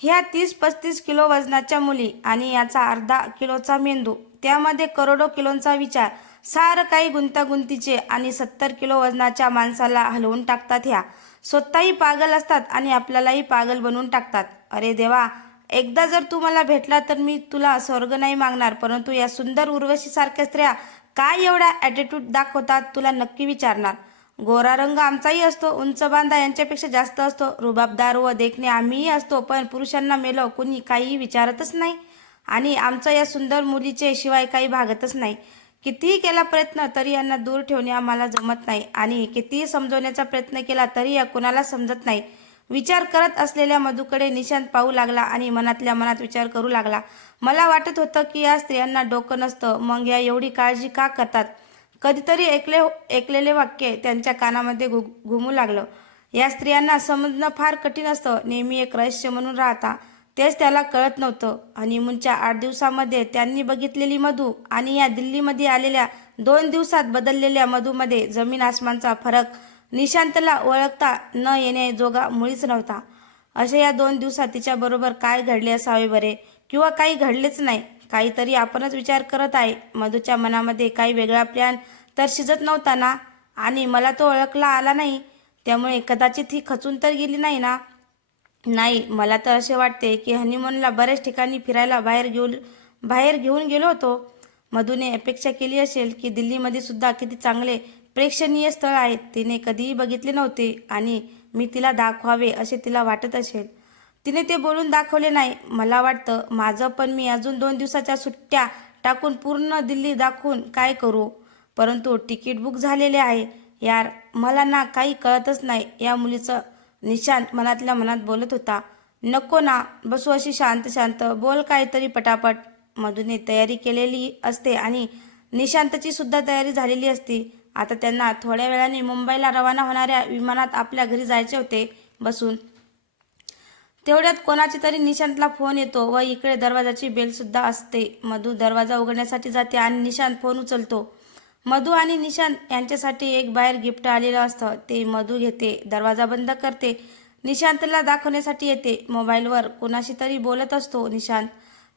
ह्या तीस पस्तीस किलो वजनाच्या मुली आणि याचा अर्धा किलोचा मेंदू. त्यामध्ये करोडो किलोंचा विचार. सारं काही गुंतागुंतीचे आणि सत्तर किलो वजनाच्या माणसाला हलवून टाकतात ह्या. स्वतःही पागल असतात आणि आपल्यालाही पागल बनवून टाकतात. अरे देवा एकदा जर तू मला भेटला तर मी तुला स्वर्ग नाही मागणार परंतु या सुंदर उर्वशीसारख्या स्त्रिया काय एवढा ॲटिट्यूड दाखवतात तुला नक्की विचारणार. गोरा रंग आमचाही असतो उंच बांधा यांच्यापेक्षा जास्त असतो. रुबाबदार व देखणे आम्हीही असतो पण पुरुषांना मेलो कुणी काहीही विचारतच नाही. आणि आमचं या सुंदर मुलीचे शिवाय काही भागतच नाही. कितीही केला प्रयत्न तरी यांना दूर ठेवणे आम्हाला जमत नाही. आणि कितीही समजवण्याचा प्रयत्न केला तरी या कुणाला समजत नाही. विचार करत असलेल्या मधूकडे निशांत पाहू लागला आणि मनातल्या मनात विचार करू लागला. मला वाटत होतं की या स्त्रियांना डोकं नसतं. मग या एवढी काळजी का करतात? कधीतरी ऐकले हो- ऐकलेले वाक्य त्यांच्या कानामध्ये घु घुमू लागलं. या स्त्रियांना समजणं फार कठीण असतं. नेहमी एक रहस्य म्हणून राहता. तेच त्याला कळत नव्हतं. हनीमूनच्या आठ दिवसामध्ये त्यांनी बघितलेली मधू आणि या दिल्लीमध्ये आलेल्या दोन दिवसात बदललेल्या मधूमध्ये जमीन आसमानचा फरक निशांतला ओळखता न येण्याजोगा मुळीच नव्हता. अशा या दोन दिवसात तिच्याबरोबर काय घडले असावे बरे? किंवा काही घडलेच नाही. काहीतरी आपणच विचार करत आहे. मधूच्या मनामध्ये काही वेगळा प्लॅन तर शिजत नव्हता ना आणि मला तो ओळखला आला नाही. त्यामुळे कदाचित ही खचून तर गेली नाही ना? नाही मला तर असे वाटते की हनीमूनला बऱ्याच ठिकाणी फिरायला बाहेर घेऊन बाहेर घेऊन गेलो होतो. मधूने अपेक्षा केली असेल की दिल्लीमध्ये सुद्धा किती चांगले प्रेक्षणीय स्थळ आहेत तिने कधीही बघितले नव्हते आणि मी तिला दाखवावे असे तिला वाटत असेल. तिने ते बोलून दाखवले नाही. मला वाटतं माझं पण मी अजून दोन दिवसाच्या सुट्ट्या टाकून पूर्ण दिल्ली दाखवून काय करू? परंतु तिकीट बुक झालेले आहे. यार मला ना काही कळतच नाही. या मुलीचं निशांत मनातल्या मनात बोलत होता. नको ना बसू अशी शांत शांत बोल काहीतरी पटापट. मधूने तयारी केलेली असते आणि निशांतची सुद्धा तयारी झालेली असती. आता त्यांना थोड्या वेळाने मुंबईला रवाना होणाऱ्या विमानात आपल्या घरी जायचे होते बसून. तेवढ्यात कोणाची तरी निशांतला फोन येतो व इकडे दरवाजाची बेलसुद्धा असते. मधू दरवाजा उघडण्यासाठी जाते आणि निशांत फोन उचलतो. मधू आणि निशांत यांच्यासाठी एक बाहेर गिफ्ट आलेलं असतं. ते मधू घेते दरवाजा बंद करते. निशांतला दाखवण्यासाठी येते. मोबाईलवर कोणाशी तरी बोलत असतो. निशांत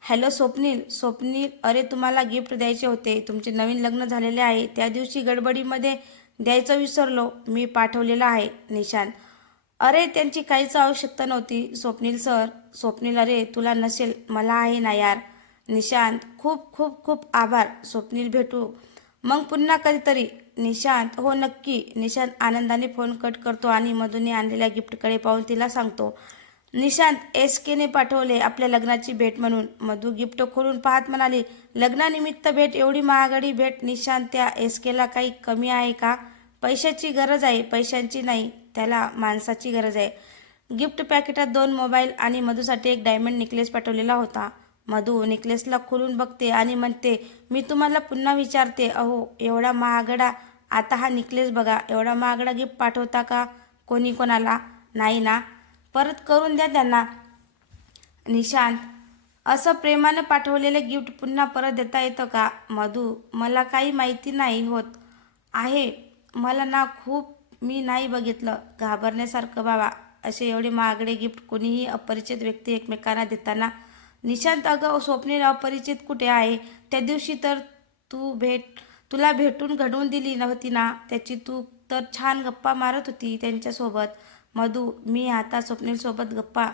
हॅलो स्वप्नील स्वप्नील अरे तुम्हाला गिफ्ट द्यायचे होते. तुमचे नवीन लग्न झालेले आहे. त्या दिवशी गडबडीमध्ये द्यायचं विसरलो. मी पाठवलेलं आहे. निशांत अरे त्यांची काहीच आवश्यकता नव्हती. स्वप्नील सर स्वप्नील अरे तुला नसेल मला आहे ना यार. निशांत खूप खूप खूप आभार. स्वप्नील भेटू मग पुन्हा कधीतरी निशांत हो नक्की निशांत आनंदाने फोन कट करतो आणि मधूने आणलेल्या गिफ्टकडे पाहून तिला सांगतो निशांत एस केने पाठवले आपल्या लग्नाची भेट म्हणून. मधू गिफ्ट खोलून पाहत म्हणाली लग्नानिमित्त भेट एवढी महागडी भेट निशांत त्या एस केला काही कमी आहे का? पैशाची गरज आहे पैशांची नाही त्याला माणसाची गरज आहे. गिफ्ट पॅकेटात दोन मोबाईल आणि मधूसाठी एक डायमंड नेकलेस पाठवलेला होता. मधू नेकलेसला खोलून बघते आणि म्हणते मी तुम्हाला पुन्हा विचारते अहो एवढा महागडा आता हा नेकलेस बघा एवढा महागडा गिफ्ट पाठवता का कोणी कोणाला? नाही ना. परत करून द्या त्यांना. निशांत असं प्रेमानं पाठवलेले गिफ्ट पुन्हा परत देता येतं का? मधू मला काही माहिती नाही होत आहे. मला ना खूप मी नाही बघितलं. घाबरण्यासारखं बाबा असे एवढे महागडे गिफ्ट कोणीही अपरिचित व्यक्ती एकमेकांना देताना निशांत अगं स्वप्नील अपरिचित कुठे आहे? त्या दिवशी तर तू भेट तुला भेटून घडवून दिली नव्हती ना? त्याची तू तर छान गप्पा मारत होती त्यांच्यासोबत. मधू मी आता स्वप्नीलसोबत गप्पा.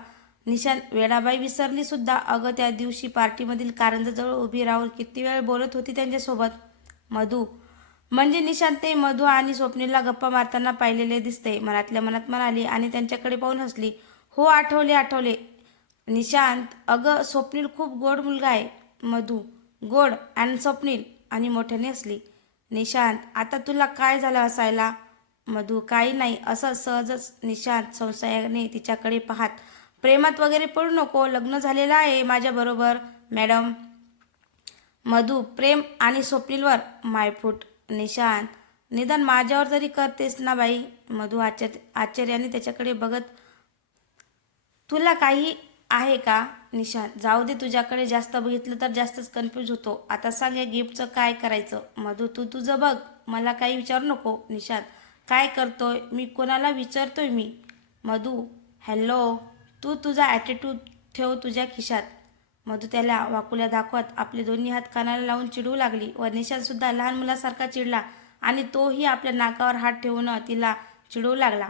निशांत वेळाबाई विसरली सुद्धा. अगं त्या दिवशी पार्टीमधील कारंजाजवळ उभी राहून किती वेळ बोलत होती त्यांच्यासोबत? मधू म्हणजे निशांत ते मधू आणि स्वप्नीलला गप्पा मारताना पाहिलेले दिसते. मनातल्या मनात म्हणाली आणि त्यांच्याकडे पाहून हसली. हो आठवले आठवले. निशांत अगं स्वप्नील खूप गोड मुलगा आहे मधू. गोड आणि स्वप्नील आणि मोठ्याने असली निशांत आता तुला काय झालं असायला मधू काही नाही. असं सहजच निशांत संशयाने तिच्याकडे पाहात प्रेमात वगैरे पडू नको लग्न झालेलं आहे माझ्याबरोबर मॅडम. मधू प्रेम आणि स्वप्नीलवर मायफूट निशांत निदान माझ्यावर तरी करतेस ना बाई? मधू आश्चर्य आश्चर्याने त्याच्याकडे बघत तुला काही आहे का निशान? जाऊ दे तुझ्याकडे जास्त बघितलं तर जास्तच कन्फ्यूज होतो. आता सांग या गिफ्टचं काय करायचं? मधू तू तुझं बघ. मला काही विचारू नको निशांत काय करतोय? मी कोणाला विचारतोय मी? मधू हॅलो तू तुझा ॲटिट्यूड ठेव तुझ्या खिशात. मधू त्याला वाकुल्या दाखवत आपले दोन्ही हात कानाला लावून चिडवू लागली व निशांतसुद्धा लहान मुलासारखा चिडला आणि तोही आपल्या नाकावर हात ठेवून तिला चिडवू लागला.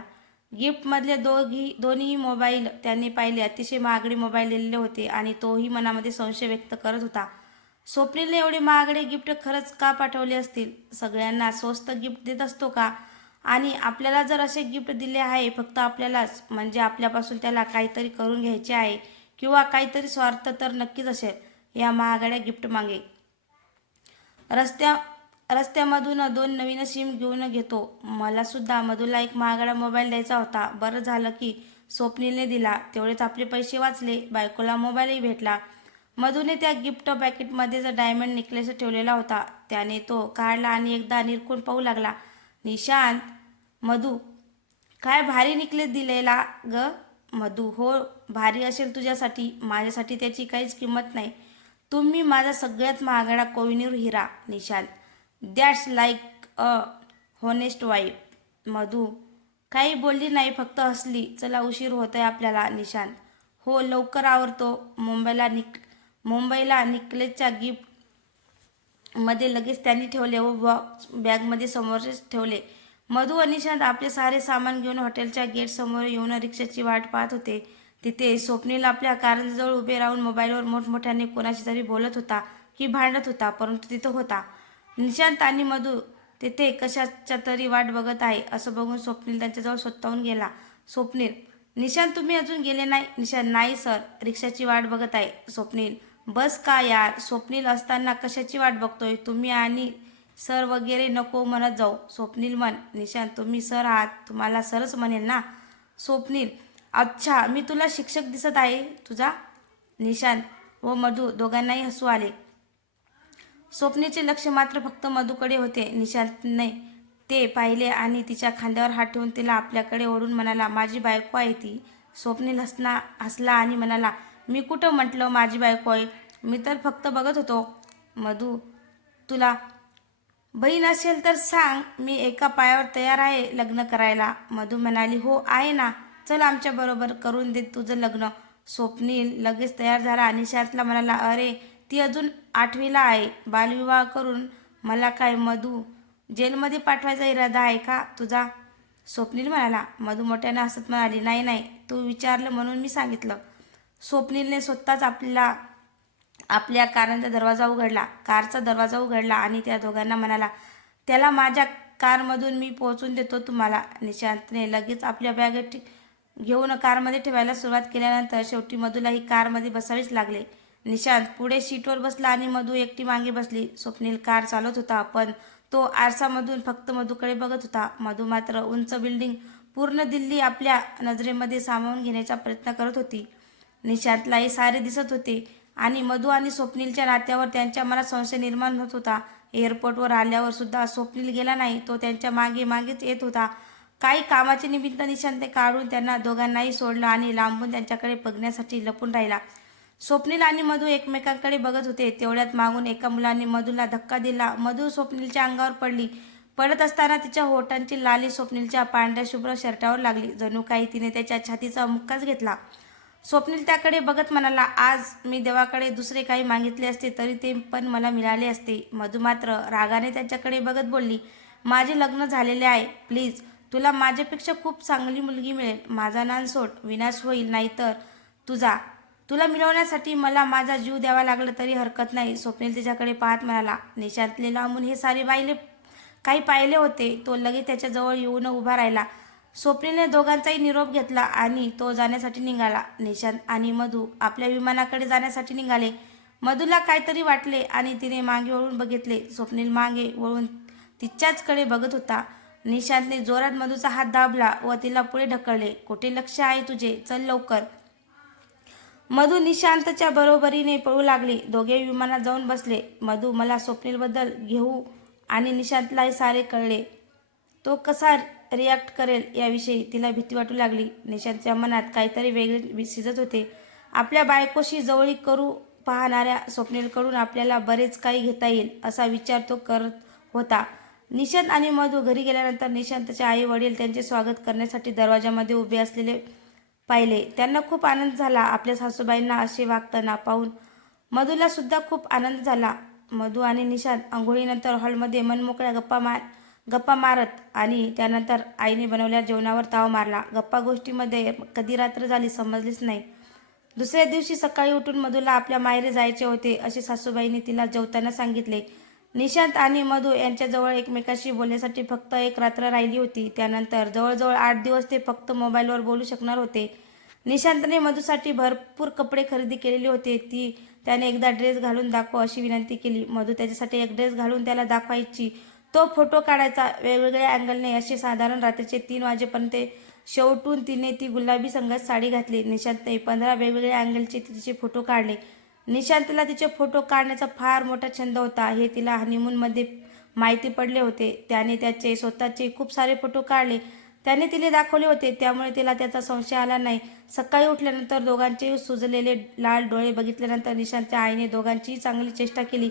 गिफ्टमधले दोघी दोन्ही मोबाईल त्यांनी पाहिले. अतिशय महागडे मोबाईल दिलेले होते आणि तोही मनामध्ये संशय व्यक्त करत होता. स्वप्नीलने एवढे महागडे गिफ्ट खरंच का पाठवले असतील? सगळ्यांना स्वस्त गिफ्ट देत असतो का? आणि आपल्याला जर असे गिफ्ट दिले आहे फक्त आपल्यालाच म्हणजे आपल्यापासून त्याला काहीतरी करून घ्यायचे आहे किंवा काहीतरी स्वार्थ तर नक्कीच असेल या महागड्या गिफ्ट मागे. रस्त्या रस्त्यामधून दोन नवीन सिम घेऊन घेतो. मला सुद्धा मधूला एक महागडा मोबाईल द्यायचा होता. बरं झालं की स्वप्नीलने दिला. तेवढेच आपले पैसे वाचले. बायकोला मोबाईलही भेटला. मधूने त्या गिफ्ट पॅकेटमध्ये जो डायमंड नेकलेस ठेवलेला होता त्याने तो काढला आणि एकदा निरखून पाहू लागला. निशांत मधू काय भारी निकलेस दिलेला ग? मधू हो भारी असेल तुझ्यासाठी. माझ्यासाठी त्याची काहीच किंमत नाही. तुम्ही माझा सगळ्यात महागडा कोहिनूर हिरा Nishant. That's like a honest wife. Madhu काही बोलली नाही फक्त हसली. चला उशीर होतोय आपल्याला निशांत हो लवकर आवरतो. मुंबईला निक मुंबईला निकलेसच्या गिफ्टमध्ये लगेच त्यांनी ठेवले व बॉक्स बॅगमध्ये समोरच ठेवले. मधू व निशांत आपले सारे सामान घेऊन हॉटेलच्या गेटसमोर येऊन रिक्षाची वाट पाहत होते. तिथे स्वप्नील आपल्या कारंजवळ उभे राहून मोबाईलवर मोठमोठ्याने कोणाशी तरी बोलत होता की भांडत होता परंतु तिथं होता. निशांत आणि मधू तेथे कशाच्या तरी वाट बघत आहे असं बघून स्वप्नील त्यांच्याजवळ स्वतःहून गेला. स्वप्नील निशांत तुम्ही अजून गेले नाही? निशांत नाही सर. रिक्षाची वाट बघत आहे. स्वप्नील बस का यार? स्वप्नील असताना कशाची वाट बघतोय? तुम्ही आणि सर वगैरे नको म्हणत जाऊ. स्वप्नील म्हण निशांत तुम्ही सर आहात. तुम्हाला सरच म्हणेल ना? स्वप्नील अच्छा मी तुला शिक्षक दिसत आहे तुझा? निशांत व मधू दोघांनाही हसू आले. स्वप्नेचे लक्ष मात्र फक्त मधूकडे होते. निशांतने ते पाहिले आणि तिच्या खांद्यावर हात ठेवून तिला आपल्याकडे ओढून म्हणाला माझी बायको आहे ती. स्वप्नील हसना हसला आणि म्हणाला मी कुठं म्हटलं माझी बायको आहे? मी तर फक्त बघत होतो. मधू तुला बहीण असेल तर सांग मी एका पायावर तयार आहे लग्न करायला. मधू म्हणाली हो आहे ना. चल आमच्याबरोबर करून दे तुझं लग्न. स्वप्नील लगेच तयार झाला आणि शांतला म्हणाला अरे ती अजून आठवीला आहे. बालविवाह करून मला काय मधू? जेलमध्ये पाठवायचा इरादा आहे का तुझा? स्वप्नील म्हणाला मधू मोठ्याने हसत म्हणाली नाही नाही तू विचारलं म्हणून मी सांगितलं. स्वप्नीलने स्वतःच आपल्याला आपल्या कारांचा दरवाजा उघडला कारचा दरवाजा उघडला आणि त्या दोघांना म्हणाला त्याला माझ्या कारमधून मी पोहोचून देतो तुम्हाला. निशांतने लगेच आपल्या बॅग घेऊन कारमध्ये ठेवायला सुरुवात केल्यानंतर शेवटी मधूला ही कारमध्ये बसावीच लागले. निशांत पुढे सीटवर बसला आणि मधू एकटी मागे बसली. स्वप्नील कार चालवत होता पण तो आरसामधून फक्त मधूकडे बघत होता. मधू मात्र उंच बिल्डिंग पूर्ण दिल्ली आपल्या नजरेमध्ये सामावून घेण्याचा प्रयत्न करत होती. निशांतलाही सारे दिसत होते आणि मधू आणि स्वप्नीलच्या नात्यावर त्यांच्या मनात संशय निर्माण होत होता. एअरपोर्टवर आल्यावर सुद्धा स्वप्नील गेला नाही तो त्यांच्या मागे मागेच येत होता. काही कामाचे निमित्त निशांत काढून त्यांना दोघांनाही सोडलं आणि लांबून त्यांच्याकडे बघण्यासाठी लपून राहिला. स्वप्नील आणि मधू एकमेकांकडे बघत होते. तेवढ्यात मागून एका मुलाने मधूला धक्का दिला. मधू स्वप्नीलच्या अंगावर पडली. पडत असताना तिच्या होटांची लाली स्वप्नीलच्या पांढऱ्या शुभ्र शर्टावर लागली. जणू काही तिने त्याच्या छातीचा मुक्काच घेतला. स्वप्नील त्याकडे बघत म्हणाला आज मी देवाकडे दुसरे काही मागितले असते तरी ते पण मला मिळाले असते. मधू मात्र रागाने त्याच्याकडे बघत बोलली माझे लग्न झालेले आहे. प्लीज तुला माझ्यापेक्षा खूप चांगली मुलगी मिळेल. माझा नानसोट विनाश होईल नाहीतर तुझा तुला मिळवण्यासाठी मला माझा जीव द्यावा लागला तरी हरकत नाही. स्वप्नील तिच्याकडे पाहत म्हणाला निशांतले लांबून हे सारे बाईले काही पाहिले होते. तो लगेच त्याच्याजवळ येऊन उभा राहिला. स्वप्नीलने दोघांचाही निरोप घेतला आणि तो जाण्यासाठी निघाला. निशांत आणि मधू आपल्या विमानाकडे जाण्यासाठी निघाले. मधूला काहीतरी वाटले आणि तिने मागे वळून बघितले. स्वप्नील मागे वळून तिच्याचकडे बघत होता. निशांतने जोरात मधूचा हात दाबला व तिला पुढे ढकलले. कुठे लक्ष आहे तुझे. चल लवकर. मधू निशांतच्या बरोबरीने पळू लागली. दोघे विमानात जाऊन बसले. मधू मला स्वप्नीलबद्दल घेऊ आणि निशांतलाही सारे कळले. तो कसा रिॲक्ट करेल याविषयी तिला भीती वाटू लागली. निशांतच्या मनात काहीतरी वेगळे शिजत होते. आपल्या बायकोशी जवळी करू पाहणाऱ्या स्वप्नीलकडून आपल्याला बरेच काही घेता येईल असा विचार तो करत होता. निशांत आणि मधू घरी गेल्यानंतर निशांतचे आई वडील त्यांचे स्वागत करण्यासाठी दरवाजामध्ये उभे असलेले पाहिले. त्यांना खूप आनंद झाला. आपल्या सासूबाईंना असे वागताना पाहून मधूला सुद्धा खूप आनंद झाला. मधू आणि निशांत आंघोळीनंतर हॉलमध्ये मनमोकळ्या गप्पा मार गप्पा मारत आणि त्यानंतर आईने बनवल्या जेवणावर ताव मारला. गप्पा गोष्टीमध्ये कधी रात्र झाली समजलीच नाही. दुसऱ्या दिवशी सकाळी उठून मधूला आपल्या मायरे जायचे होते असे सासूबाईंनी तिला जेवताना सांगितले. निशांत आणि मधू यांच्याजवळ एकमेकाशी बोलण्यासाठी फक्त एक रात्र राहिली होती. त्यानंतर जवळजवळ आठ दिवस ते फक्त मोबाईलवर बोलू शकणार होते. निशांतने मधूसाठी भरपूर कपडे खरेदी केलेले होते. ती त्याने एकदा ड्रेस घालून दाखव अशी विनंती केली. मधू त्याच्यासाठी एक ड्रेस घालून त्याला दाखवायची. तो फोटो काढायचा वेगवेगळ्या अँगलने असे साधारण रात्रीचे तीन वाजेपर्यंत शेवटून तिने ती गुलाबी संघात साडी घातली. निशांतने पंधरा वेगवेगळ्या अँगलचे तिचे फोटो काढले. निशांतला तिचे फोटो काढण्याचा फार मोठा छंद होता. हे तिला हनीमूनमध्ये माहिती पडले होते. त्याने त्याचे स्वतःचे खूप सारे फोटो काढले. त्याने तिला दाखवले होते. त्यामुळे तिला त्याचा संशय आला नाही. सकाळी उठल्यानंतर दोघांचे सुजलेले लाल डोळे बघितल्यानंतर निशांतच्या आईने दोघांचीही चांगली चेष्टा केली.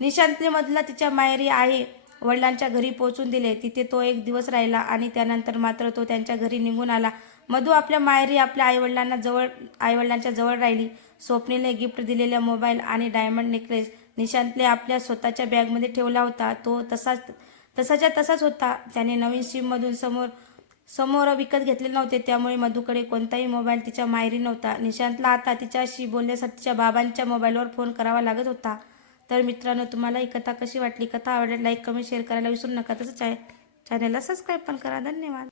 निशांतने मधला तिच्या माहेरी आहे वडिलांच्या घरी पोहोचून दिले. तिथे तो एक दिवस राहिला आणि त्यानंतर मात्र तो त्यांच्या घरी निघून आला. मधू आपल्या माहेरी आपल्या आईवडिलांना जवळ आईवडिलांच्या जवळ राहिली. स्वप्नीने गिफ्ट दिलेला मोबाईल आणि डायमंड नेकलेस निशांतने आपल्या स्वतःच्या बॅगमध्ये ठेवला होता. तो तसाच तसाच्या तसाच होता. त्याने नवीन सिममधून समोर समोर विकत घेतले नव्हते. त्यामुळे मधूकडे कोणताही मोबाईल तिच्या माहेरी नव्हता. निशांतला आता तिच्याशी बोलण्यासाठी तिच्या बाबांच्या मोबाईलवर फोन करावा लागत होता. तर मित्रांनो तुम्हाला ही कथा कशी वाटली? कथा आवडेल लाईक कमेंट शेअर करायला विसरू नका. तसंच चॅ चॅनलला सबस्क्राईब पण करा. धन्यवाद.